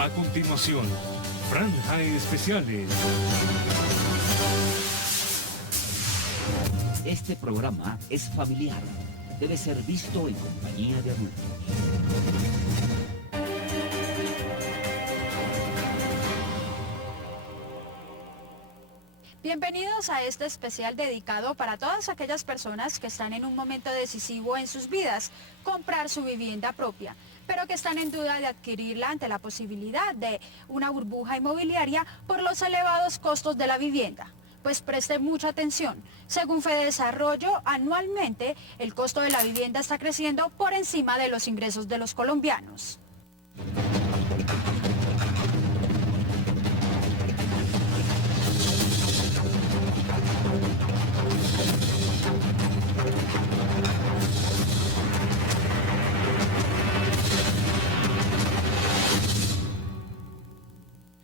A continuación, Franja Especiales. Este programa es familiar. Debe ser visto en compañía de adultos. Bienvenidos a este especial dedicado para todas aquellas personas que están en un momento decisivo en sus vidas, comprar su vivienda propia, pero que están en duda de adquirirla ante la posibilidad de una burbuja inmobiliaria por los elevados costos de la vivienda. Pues preste mucha atención. Según Fedesarrollo, anualmente el costo de la vivienda está creciendo por encima de los ingresos de los colombianos.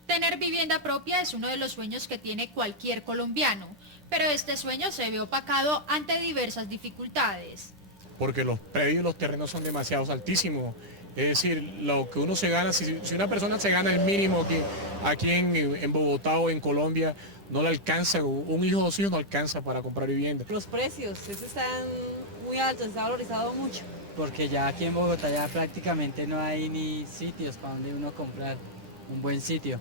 Tener vivienda propia es uno de los sueños que tiene cualquier colombiano, pero este sueño se ve opacado ante diversas dificultades. Porque los predios y los terrenos son demasiado altísimos. Es decir, lo que uno se gana, si una persona se gana el mínimo aquí en Bogotá o en Colombia, no le alcanza, un hijo o dos hijos no alcanza para comprar vivienda. Los precios, esos están muy altos, está valorizado mucho. Porque ya aquí en Bogotá ya prácticamente no hay ni sitios para donde uno comprar un buen sitio.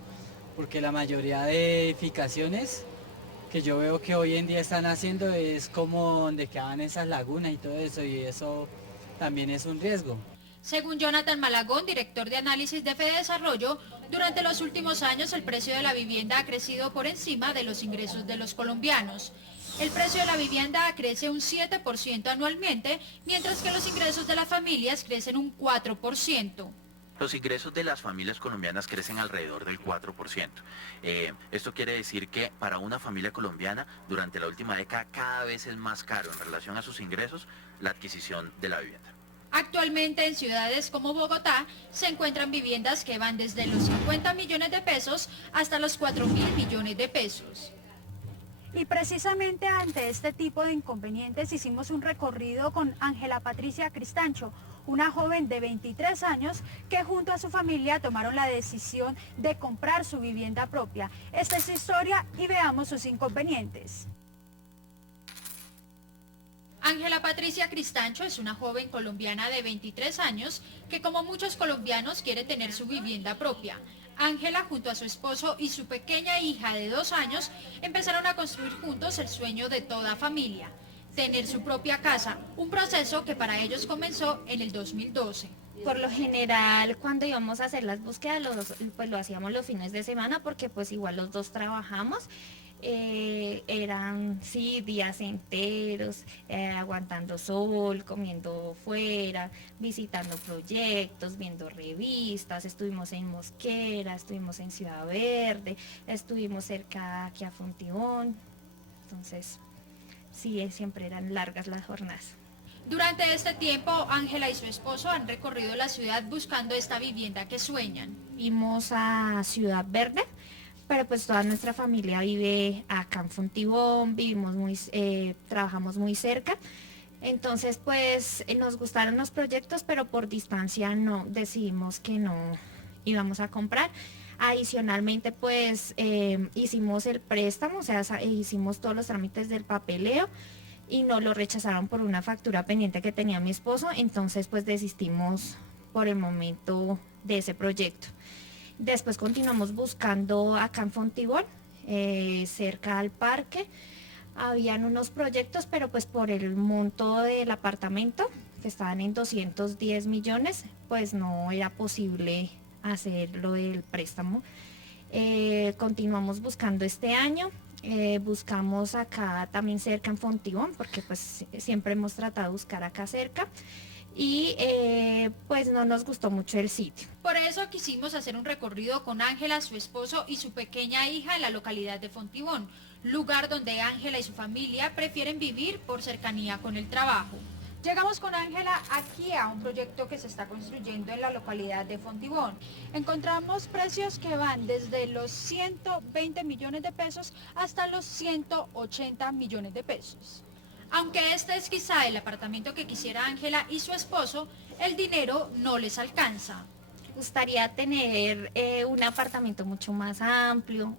Porque la mayoría de edificaciones que yo veo que hoy en día están haciendo es como donde quedaban esas lagunas y todo eso, y eso también es un riesgo. Según Jonathan Malagón, director de análisis de Fedesarrollo, durante los últimos años el precio de la vivienda ha crecido por encima de los ingresos de los colombianos. El precio de la vivienda crece un 7% anualmente, mientras que los ingresos de las familias crecen un 4%. Los ingresos de las familias colombianas crecen alrededor del 4%. Esto quiere decir que para una familia colombiana, durante la última década, cada vez es más caro en relación a sus ingresos la adquisición de la vivienda. Actualmente en ciudades como Bogotá se encuentran viviendas que van desde los 50 millones de pesos hasta los 4.000 millones de pesos. Y precisamente ante este tipo de inconvenientes hicimos un recorrido con Ángela Patricia Cristancho, una joven de 23 años que junto a su familia tomaron la decisión de comprar su vivienda propia. Esta es su historia y veamos sus inconvenientes. Ángela Patricia Cristancho es una joven colombiana de 23 años que, como muchos colombianos, quiere tener su vivienda propia. Ángela, junto a su esposo y su pequeña hija de 2 años, empezaron a construir juntos el sueño de toda familia: tener su propia casa, un proceso que para ellos comenzó en el 2012. Por lo general, cuando íbamos a hacer las búsquedas, pues lo hacíamos los fines de semana, porque pues igual los dos trabajamos. Eran sí días enteros, aguantando sol, comiendo fuera, visitando proyectos, viendo revistas. Estuvimos en Mosquera, estuvimos en Ciudad Verde, estuvimos cerca aquí a Fontibón. Entonces sí, siempre eran largas las jornadas. Durante este tiempo, Ángela y su esposo han recorrido la ciudad buscando esta vivienda que sueñan. Fuimos a Ciudad Verde, pero pues toda nuestra familia vive acá en Fontibón, trabajamos muy cerca. Entonces pues nos gustaron los proyectos, pero por distancia decidimos que no íbamos a comprar. Adicionalmente pues hicimos el préstamo, o sea, hicimos todos los trámites del papeleo y nos lo rechazaron por una factura pendiente que tenía mi esposo. Entonces pues desistimos por el momento de ese proyecto. Después continuamos buscando acá en Fontibón, cerca al parque. Habían unos proyectos, pero pues por el monto del apartamento, que estaban en 210 millones, pues no era posible hacerlo del préstamo. Continuamos buscando este año, buscamos acá también cerca en Fontibón, porque pues siempre hemos tratado de buscar acá cerca. Y pues no nos gustó mucho el sitio. Por eso quisimos hacer un recorrido con Ángela, su esposo y su pequeña hija en la localidad de Fontibón, lugar donde Ángela y su familia prefieren vivir por cercanía con el trabajo. Llegamos con Ángela aquí a un proyecto que se está construyendo en la localidad de Fontibón. Encontramos precios que van desde los 120 millones de pesos hasta los 180 millones de pesos. Aunque este es quizá el apartamento que quisiera Ángela y su esposo, el dinero no les alcanza. gustaría tener un apartamento mucho más amplio,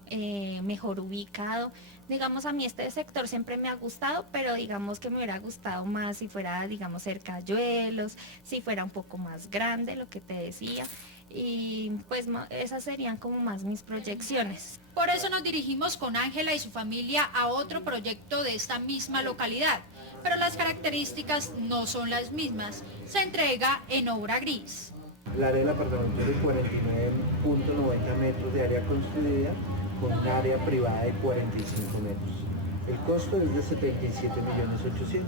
mejor ubicado. Digamos, a mí este sector siempre me ha gustado, pero digamos que me hubiera gustado más si fuera, digamos, cerca de Ayuelos, si fuera un poco más grande, lo que te decía. Y pues esas serían como más mis proyecciones. Por eso nos dirigimos con Ángela y su familia a otro proyecto de esta misma localidad, pero las características no son las mismas. Se entrega en obra gris. El área del apartamento es de 49.90 metros de área construida con un área privada de 45 metros. El costo es de 77.800.000.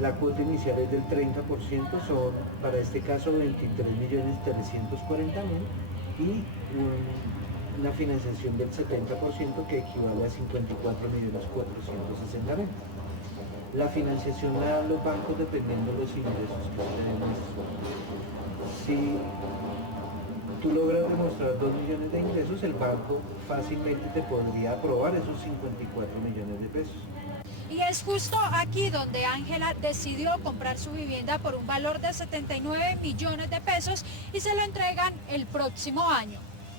La cuota inicial es del 30%, son para este caso 23.340.000 y una financiación del 70% que equivale a 54.460.000. La financiación la dan los bancos dependiendo de los ingresos que tenemos. Si tú logras demostrar 2 millones de ingresos, el banco fácilmente te podría aprobar esos 54 millones de pesos. Y es justo aquí donde Ángela decidió comprar su vivienda por un valor de 79 millones de pesos y se lo entregan el próximo año.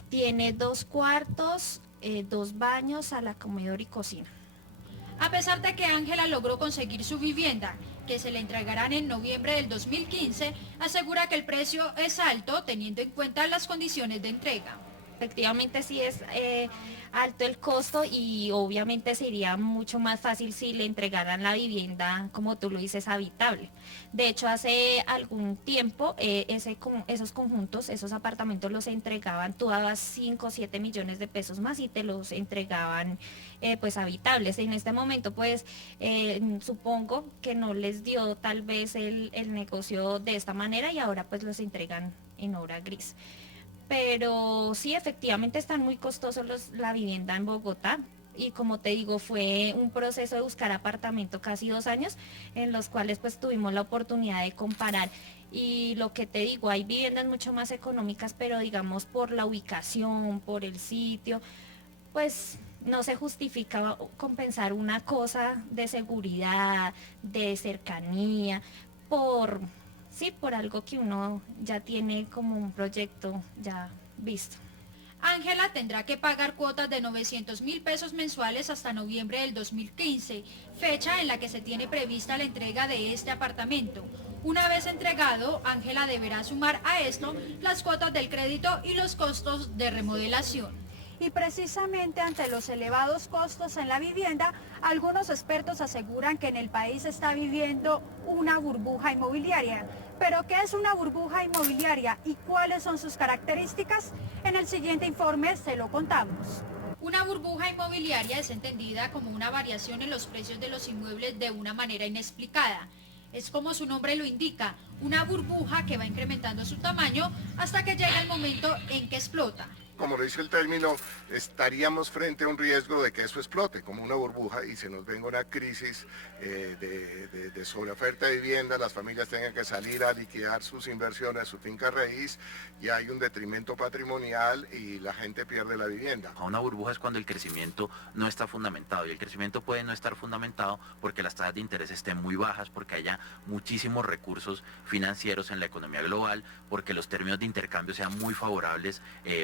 Tiene 2 cuartos, 2 baños, sala, comedor y cocina. A pesar de que Ángela logró conseguir su vivienda, que se le entregarán en noviembre del 2015, asegura que el precio es alto teniendo en cuenta las condiciones de entrega. Efectivamente sí es alto el costo y obviamente sería mucho más fácil si le entregaran la vivienda, como tú lo dices, habitable. De hecho, hace algún tiempo esos conjuntos, esos apartamentos los entregaban, tú dabas 5 o 7 millones de pesos más y te los entregaban pues habitables. En este momento pues supongo que no les dio tal vez el negocio de esta manera y ahora pues los entregan en obra gris. Pero sí, efectivamente están muy costosos la vivienda en Bogotá y como te digo, fue un proceso de buscar apartamento casi 2 años en los cuales pues tuvimos la oportunidad de comparar y lo que te digo, hay viviendas mucho más económicas, pero digamos por la ubicación, por el sitio, pues no se justifica compensar una cosa de seguridad, de cercanía, por algo que uno ya tiene como un proyecto ya visto. Ángela tendrá que pagar cuotas de 900.000 pesos mensuales hasta noviembre del 2015, fecha en la que se tiene prevista la entrega de este apartamento. Una vez entregado, Ángela deberá sumar a esto las cuotas del crédito y los costos de remodelación. Y precisamente ante los elevados costos en la vivienda, algunos expertos aseguran que en el país se está viviendo una burbuja inmobiliaria. ¿Pero qué es una burbuja inmobiliaria y cuáles son sus características? En el siguiente informe se lo contamos. Una burbuja inmobiliaria es entendida como una variación en los precios de los inmuebles de una manera inexplicada. Es como su nombre lo indica, una burbuja que va incrementando su tamaño hasta que llega el momento en que explota. Como lo dice el término, estaríamos frente a un riesgo de que eso explote como una burbuja y se nos venga una crisis de sobreoferta de vivienda, las familias tengan que salir a liquidar sus inversiones, su finca raíz, y hay un detrimento patrimonial y la gente pierde la vivienda. Una burbuja es cuando el crecimiento no está fundamentado y el crecimiento puede no estar fundamentado porque las tasas de interés estén muy bajas, porque haya muchísimos recursos financieros en la economía global, porque los términos de intercambio sean muy favorables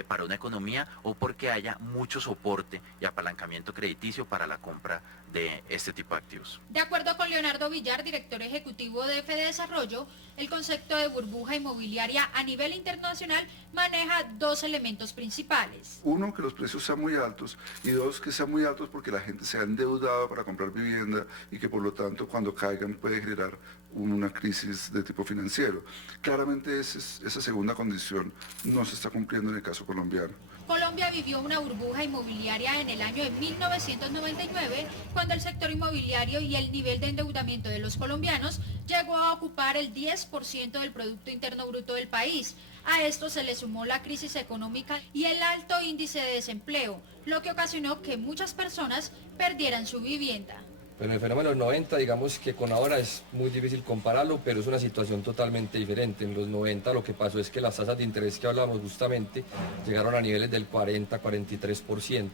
para una economía o porque haya mucho soporte y apalancamiento crediticio para la compra de este tipo de activos. De acuerdo con Leonardo Villar, director ejecutivo de Fede Desarrollo, el concepto de burbuja inmobiliaria a nivel internacional maneja 2 elementos principales. 1, que los precios sean muy altos y 2, que sean muy altos porque la gente se ha endeudado para comprar vivienda y que por lo tanto cuando caigan puede generar una crisis de tipo financiero. Claramente esa segunda condición no se está cumpliendo en el caso colombiano. Colombia vivió una burbuja inmobiliaria en el año de 1999, cuando el sector inmobiliario y el nivel de endeudamiento de los colombianos llegó a ocupar el 10% del Producto Interno Bruto del país. A esto se le sumó la crisis económica y el alto índice de desempleo, lo que ocasionó que muchas personas perdieran su vivienda. Pero el fenómeno de los 90, digamos que con ahora es muy difícil compararlo, pero es una situación totalmente diferente. En los 90 lo que pasó es que las tasas de interés que hablábamos justamente llegaron a niveles del 40-43%.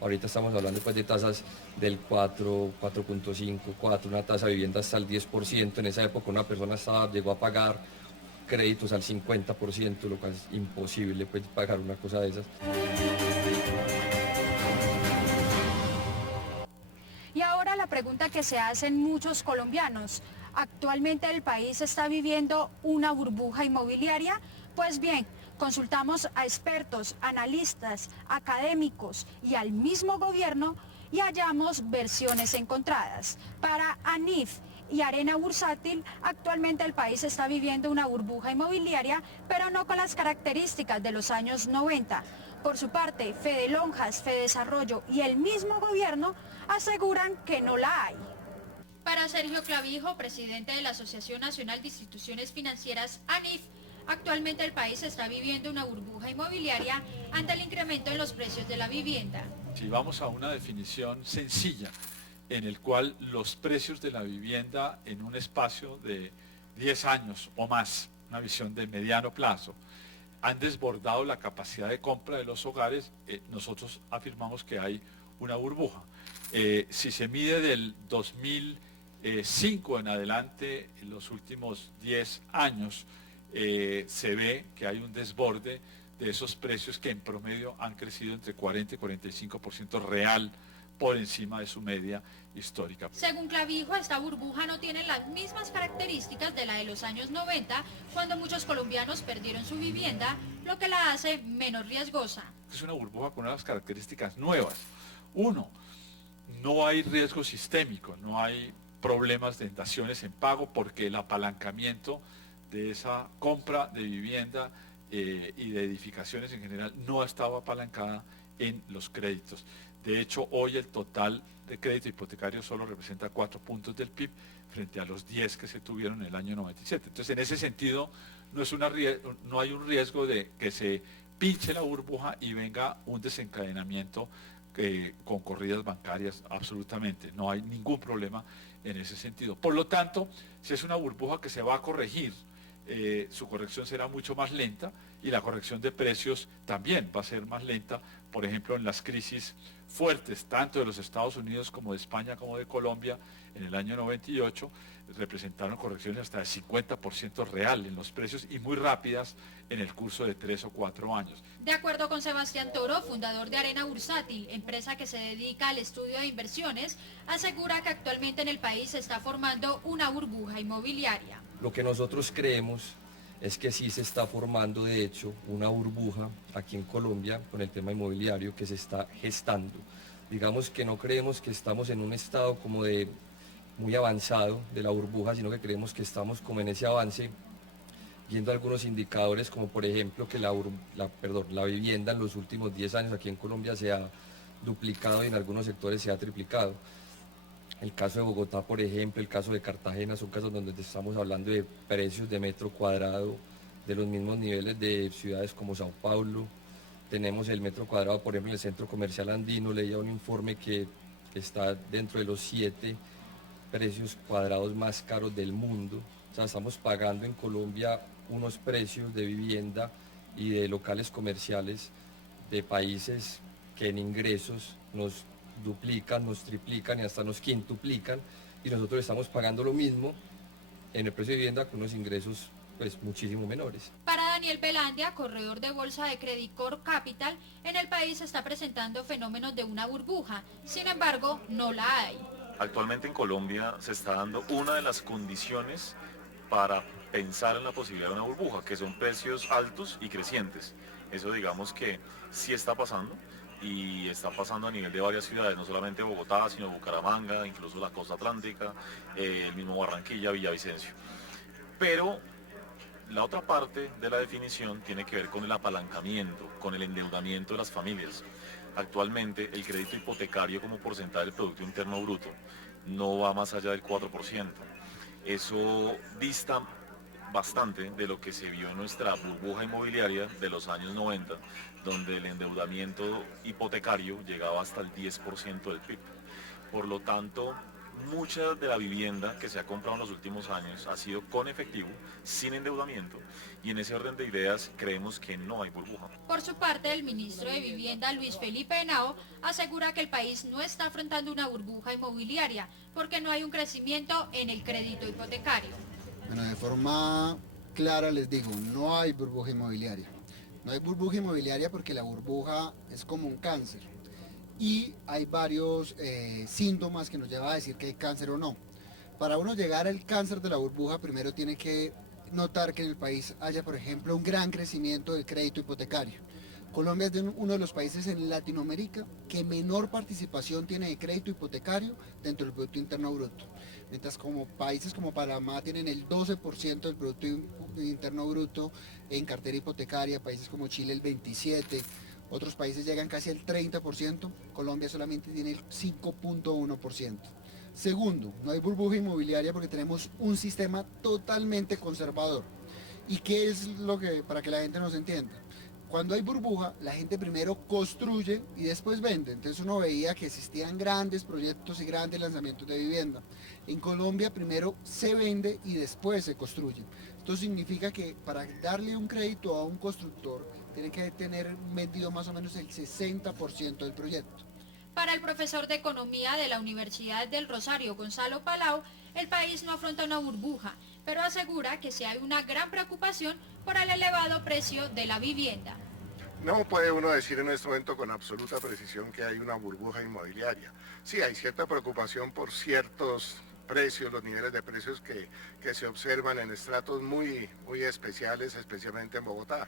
Ahorita estamos hablando pues de tasas del 4, 4.5, 4, una tasa de vivienda hasta el 10%. En esa época una persona llegó a pagar créditos al 50%, lo cual es imposible pues, pagar una cosa de esas. Y ahora la pregunta que se hacen muchos colombianos, ¿actualmente el país está viviendo una burbuja inmobiliaria? Pues bien, consultamos a expertos, analistas, académicos y al mismo gobierno y hallamos versiones encontradas. Para ANIF y Arena Bursátil, actualmente el país está viviendo una burbuja inmobiliaria, pero no con las características de los años 90. Por su parte, Fede Lonjas, Fedesarrollo y el mismo gobierno aseguran que no la hay. Para Sergio Clavijo, presidente de la Asociación Nacional de Instituciones Financieras, ANIF, actualmente el país está viviendo una burbuja inmobiliaria ante el incremento en los precios de la vivienda. Si vamos a una definición sencilla, en el cual los precios de la vivienda en un espacio de 10 años o más, una visión de mediano plazo, han desbordado la capacidad de compra de los hogares, nosotros afirmamos que hay una burbuja. Si se mide del 2005 en adelante, en los últimos 10 años, se ve que hay un desborde de esos precios que en promedio han crecido entre 40 y 45% real por encima de su media histórica. Según Clavijo, esta burbuja no tiene las mismas características de la de los años 90, cuando muchos colombianos perdieron su vivienda, lo que la hace menos riesgosa. Es una burbuja con unas características nuevas. Uno, no hay riesgo sistémico, no hay problemas de daciones en pago porque el apalancamiento de esa compra de vivienda y de edificaciones en general no ha estado apalancada en los créditos. De hecho, hoy el total de crédito hipotecario solo representa 4 puntos del PIB frente a los 10 que se tuvieron en el año 97. Entonces, en ese sentido, no hay un riesgo de que se pinche la burbuja y venga un desencadenamiento con corridas bancarias, absolutamente. No hay ningún problema en ese sentido. Por lo tanto, si es una burbuja que se va a corregir, su corrección será mucho más lenta y la corrección de precios también va a ser más lenta. Por ejemplo, en las crisis fuertes, tanto de los Estados Unidos como de España como de Colombia, en el año 98, representaron correcciones hasta de 50% real en los precios y muy rápidas en el curso de 3 o 4 años. De acuerdo con Sebastián Toro, fundador de Arena Bursátil, empresa que se dedica al estudio de inversiones, asegura que actualmente en el país se está formando una burbuja inmobiliaria. Lo que nosotros creemos es que sí se está formando, de hecho, una burbuja aquí en Colombia con el tema inmobiliario que se está gestando. Digamos que no creemos que estamos en un estado como de muy avanzado de la burbuja, sino que creemos que estamos como en ese avance, viendo algunos indicadores como por ejemplo que la vivienda en los últimos 10 años aquí en Colombia se ha duplicado y en algunos sectores se ha triplicado. El caso de Bogotá, por ejemplo, el caso de Cartagena, son casos donde estamos hablando de precios de metro cuadrado de los mismos niveles de ciudades como Sao Paulo. Tenemos el metro cuadrado, por ejemplo, en el centro comercial andino, leía un informe que está dentro de los 7 precios cuadrados más caros del mundo. O sea, estamos pagando en Colombia unos precios de vivienda y de locales comerciales de países que en ingresos nos duplican, nos triplican y hasta nos quintuplican, y nosotros estamos pagando lo mismo en el precio de vivienda con unos ingresos pues muchísimo menores. Para Daniel Pelandia, corredor de bolsa de Credit Corp Capital, en el país se está presentando fenómenos de una burbuja, sin embargo, no la hay. Actualmente en Colombia se está dando una de las condiciones para pensar en la posibilidad de una burbuja, que son precios altos y crecientes. Eso digamos que sí está pasando y está pasando a nivel de varias ciudades, no solamente Bogotá, sino Bucaramanga, incluso la costa atlántica, el mismo Barranquilla, Villavicencio. Pero la otra parte de la definición tiene que ver con el apalancamiento, con el endeudamiento de las familias. Actualmente el crédito hipotecario como porcentaje del Producto Interno Bruto no va más allá del 4%. Eso dista bastante de lo que se vio en nuestra burbuja inmobiliaria de los años 90, donde el endeudamiento hipotecario llegaba hasta el 10% del PIB. Por lo tanto, mucha de la vivienda que se ha comprado en los últimos años ha sido con efectivo, sin endeudamiento, y en ese orden de ideas creemos que no hay burbuja. Por su parte, el ministro de Vivienda, Luis Felipe Henao, asegura que el país no está afrontando una burbuja inmobiliaria porque no hay un crecimiento en el crédito hipotecario. Bueno, de forma clara les digo, no hay burbuja inmobiliaria. No hay burbuja inmobiliaria porque la burbuja es como un cáncer. Y hay varios síntomas que nos llevan a decir que hay cáncer o no. Para uno llegar al cáncer de la burbuja, primero tiene que notar que en el país haya, por ejemplo, un gran crecimiento del crédito hipotecario. Colombia es uno de los países en Latinoamérica que menor participación tiene de crédito hipotecario dentro del Producto Interno Bruto. Mientras como países como Panamá tienen el 12% del Producto Interno Bruto en cartera hipotecaria, países como Chile el 27%, otros países llegan casi al 30%, Colombia solamente tiene el 5.1%. Segundo, no hay burbuja inmobiliaria porque tenemos un sistema totalmente conservador. ¿Y qué es lo que, para que la gente nos entienda? Cuando hay burbuja, la gente primero construye y después vende. Entonces uno veía que existían grandes proyectos y grandes lanzamientos de vivienda. En Colombia primero se vende y después se construye. Esto significa que para darle un crédito a un constructor, tiene que tener vendido más o menos el 60% del proyecto. Para el profesor de Economía de la Universidad del Rosario, Gonzalo Palau, el país no afronta una burbuja, pero asegura que sí hay una gran preocupación por el elevado precio de la vivienda. No puede uno decir en este momento con absoluta precisión que hay una burbuja inmobiliaria. Sí, hay cierta preocupación por ciertos precios, los niveles de precios que se observan en estratos muy especiales, especialmente en Bogotá.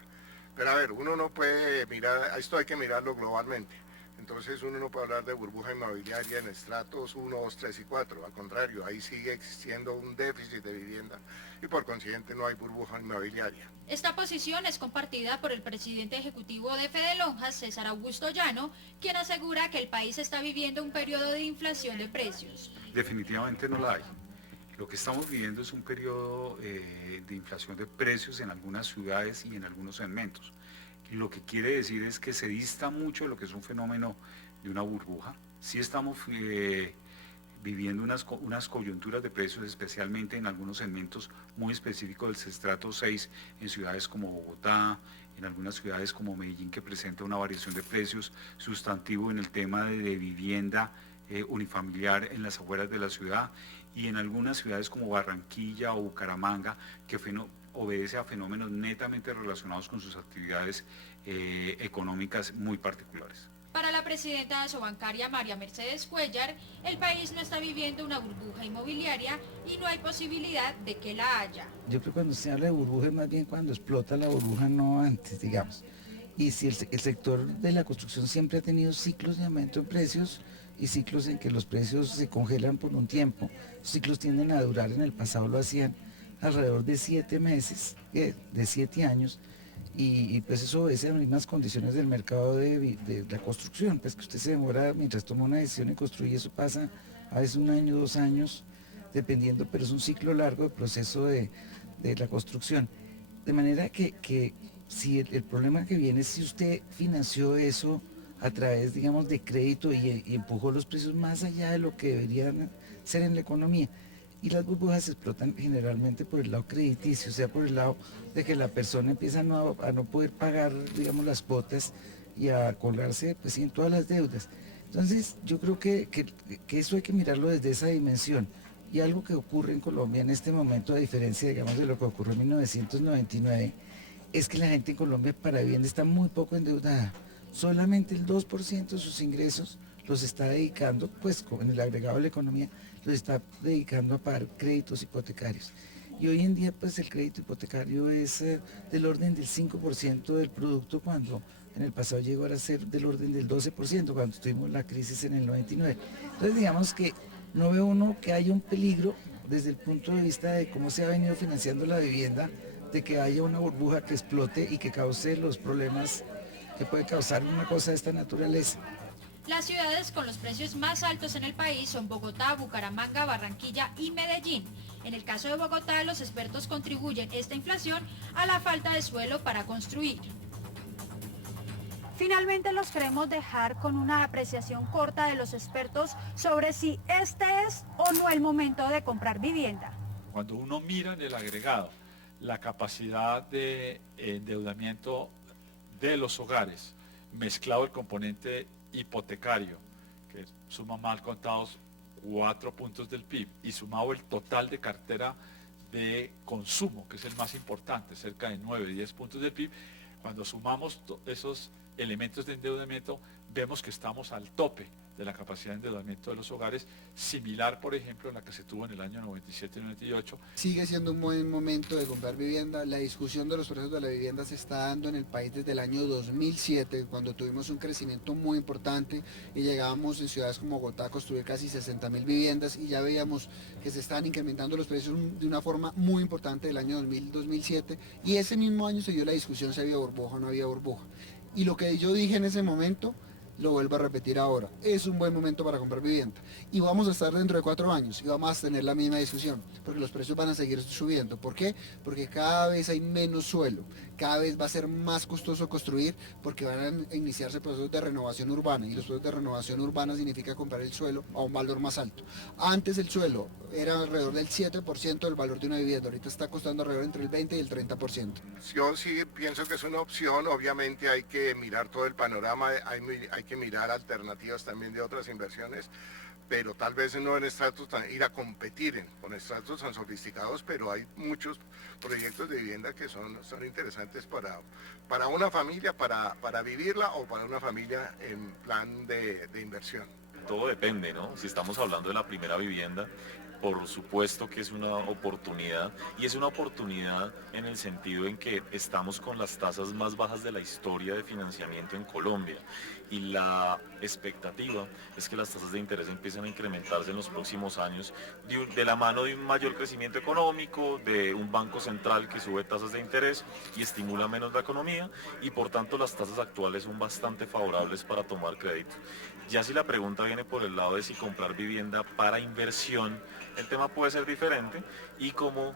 Pero a ver, uno no puede mirar, esto hay que mirarlo globalmente. Entonces uno no puede hablar de burbuja inmobiliaria en estratos 1, 2, 3 y 4. Al contrario, ahí sigue existiendo un déficit de vivienda y por consiguiente no hay burbuja inmobiliaria. Esta posición es compartida por el presidente ejecutivo de Fedelonjas, César Augusto Llano, quien asegura que el país está viviendo un periodo de inflación de precios. Definitivamente no la hay. Lo que estamos viviendo es un periodo de inflación de precios en algunas ciudades y en algunos segmentos. Lo que quiere decir es que se dista mucho de lo que es un fenómeno de una burbuja. Sí estamos viviendo unas coyunturas de precios, especialmente en algunos segmentos muy específicos del estrato 6, en ciudades como Bogotá, en algunas ciudades como Medellín, que presenta una variación de precios sustantivo en el tema de vivienda unifamiliar en las afueras de la ciudad, y en algunas ciudades como Barranquilla o Bucaramanga, que obedece a fenómenos netamente relacionados con sus actividades económicas muy particulares. Para la presidenta de Sobancaria, María Mercedes Cuellar, el país no está viviendo una burbuja inmobiliaria y no hay posibilidad de que la haya. Yo creo que cuando se habla de burbuja es más bien cuando explota la burbuja, no antes, digamos. Y si el sector de la construcción siempre ha tenido ciclos de aumento en precios y ciclos en que los precios se congelan por un tiempo, los ciclos tienden a durar, en el pasado lo hacían alrededor de 7 meses, de 7 años, y pues eso obedece a las mismas condiciones del mercado de la construcción, pues que usted se demora mientras toma una decisión y construye, eso pasa a veces 1 año, 2 años, dependiendo, pero es un ciclo largo de proceso de la construcción. De manera que si el problema que viene es si usted financió eso a través, digamos, de crédito y empujó los precios más allá de lo que deberían ser en la economía. Y las burbujas se explotan generalmente por el lado crediticio, o sea, por el lado de que la persona empieza a no poder pagar, digamos, las cuotas y a colarse, pues sí, en todas las deudas. Entonces, yo creo que eso hay que mirarlo desde esa dimensión. Y algo que ocurre en Colombia en este momento, a diferencia, digamos, de lo que ocurrió en 1999, es que la gente en Colombia para vivienda está muy poco endeudada. Solamente el 2% de sus ingresos los está dedicando, pues en el agregado de la economía, los está dedicando a pagar créditos hipotecarios. Y hoy en día, pues el crédito hipotecario es del orden del 5% del producto, cuando en el pasado llegó a ser del orden del 12%, cuando tuvimos la crisis en el 99. Entonces, digamos que no ve uno que haya un peligro desde el punto de vista de cómo se ha venido financiando la vivienda, de que haya una burbuja que explote y que cause los problemas que puede causar una cosa de esta naturaleza. Las ciudades con los precios más altos en el país son Bogotá, Bucaramanga, Barranquilla y Medellín. En el caso de Bogotá, los expertos contribuyen esta inflación a la falta de suelo para construir. Finalmente los queremos dejar con una apreciación corta de los expertos sobre si este es o no el momento de comprar vivienda. Cuando uno mira en el agregado la capacidad de endeudamiento de los hogares, mezclado el componente hipotecario, que suma mal contados 4 puntos del PIB, y sumado el total de cartera de consumo, que es el más importante, cerca de 9-10 puntos del PIB. Cuando sumamos esos elementos de endeudamiento, vemos que estamos al tope de la capacidad de endeudamiento de los hogares, similar, por ejemplo, a la que se tuvo en el año 97-98. Sigue siendo un buen momento de comprar vivienda. La discusión de los precios de la vivienda se está dando en el país desde el año 2007, cuando tuvimos un crecimiento muy importante y llegábamos en ciudades como Bogotá a construir casi 60.000 viviendas y ya veíamos que se estaban incrementando los precios de una forma muy importante del año 2000-2007, y ese mismo año se dio la discusión si había burbuja o no había burbuja. Y lo que yo dije en ese momento, lo vuelvo a repetir ahora, es un buen momento para comprar vivienda. Y vamos a estar dentro de 4 años y vamos a tener la misma discusión, porque los precios van a seguir subiendo. ¿Por qué? Porque cada vez hay menos suelo, cada vez va a ser más costoso construir, porque van a iniciarse procesos de renovación urbana, y los procesos de renovación urbana significa comprar el suelo a un valor más alto. Antes el suelo era alrededor del 7% del valor de una vivienda, ahorita está costando alrededor entre el 20 y el 30%. Yo sí pienso que es una opción. Obviamente hay que mirar todo el panorama, hay que mirar alternativas también de otras inversiones, pero tal vez no en estratos ir a competir con estratos tan sofisticados, pero hay muchos proyectos de vivienda que son interesantes para una familia, para vivirla, o para una familia en plan de inversión. Todo depende, ¿no? Si estamos hablando de la primera vivienda, por supuesto que es una oportunidad, y es una oportunidad en el sentido en que estamos con las tasas más bajas de la historia de financiamiento en Colombia, y la expectativa es que las tasas de interés empiecen a incrementarse en los próximos años de la mano de un mayor crecimiento económico, de un banco central que sube tasas de interés y estimula menos la economía, y por tanto las tasas actuales son bastante favorables para tomar crédito. Ya si la pregunta viene por el lado de si comprar vivienda para inversión, el tema puede ser diferente, y como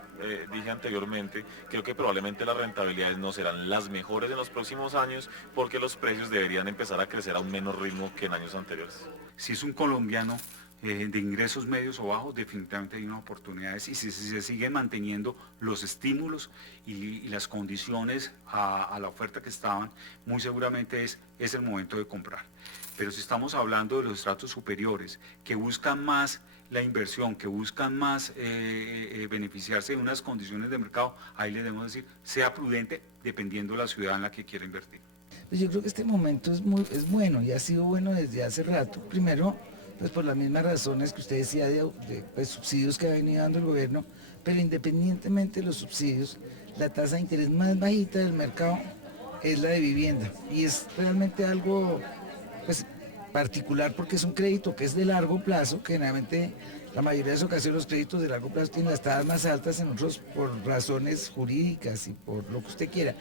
dije anteriormente, creo que probablemente las rentabilidades no serán las mejores en los próximos años, porque los precios deberían empezar a crecer a un menor ritmo que en años anteriores. Si es un colombiano de ingresos medios o bajos, definitivamente hay unas oportunidades, y si se siguen manteniendo los estímulos y las condiciones a la oferta que estaban, muy seguramente es el momento de comprar. Pero si estamos hablando de los estratos superiores, que buscan más la inversión, que buscan más beneficiarse de unas condiciones de mercado, ahí le debemos decir, sea prudente dependiendo de la ciudad en la que quiera invertir. Pues yo creo que este momento es bueno, y ha sido bueno desde hace rato. Primero, pues por las mismas razones que usted decía de pues, subsidios que ha venido dando el gobierno, pero independientemente de los subsidios, la tasa de interés más bajita del mercado es la de vivienda, y es realmente algo pues particular, porque es un crédito que es de largo plazo, que generalmente la mayoría de las ocasiones los créditos de largo plazo tienen las tasas más altas, en otros por razones jurídicas y por lo que usted quiera.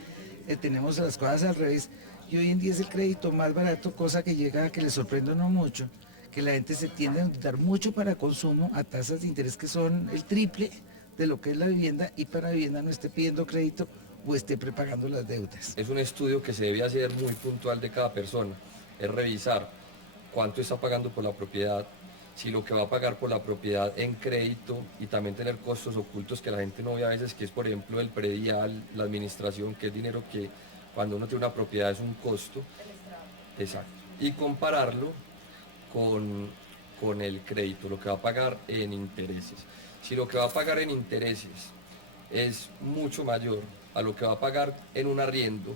Tenemos las cosas al revés, y hoy en día es el crédito más barato, cosa que llega a que le sorprenda no mucho, que la gente se tiende a endeudar mucho para consumo a tasas de interés que son el triple de lo que es la vivienda, y para vivienda no esté pidiendo crédito o esté prepagando las deudas. Es un estudio que se debe hacer muy puntual de cada persona, es revisar cuánto está pagando por la propiedad, si lo que va a pagar por la propiedad en crédito, y también tener costos ocultos que la gente no ve a veces, que es por ejemplo el predial, la administración, que es dinero que cuando uno tiene una propiedad es un costo, exacto, y compararlo con el crédito, lo que va a pagar en intereses. Si lo que va a pagar en intereses es mucho mayor a lo que va a pagar en un arriendo,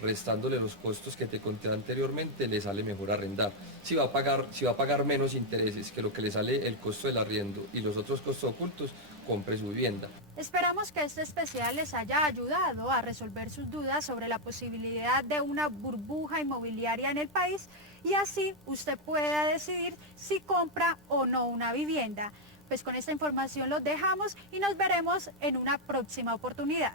restándole los costos que te conté anteriormente, le sale mejor arrendar. Si va a pagar menos intereses que lo que le sale el costo del arriendo y los otros costos ocultos, compre su vivienda. Esperamos que este especial les haya ayudado a resolver sus dudas sobre la posibilidad de una burbuja inmobiliaria en el país, y así usted pueda decidir si compra o no una vivienda. Pues con esta información los dejamos y nos veremos en una próxima oportunidad.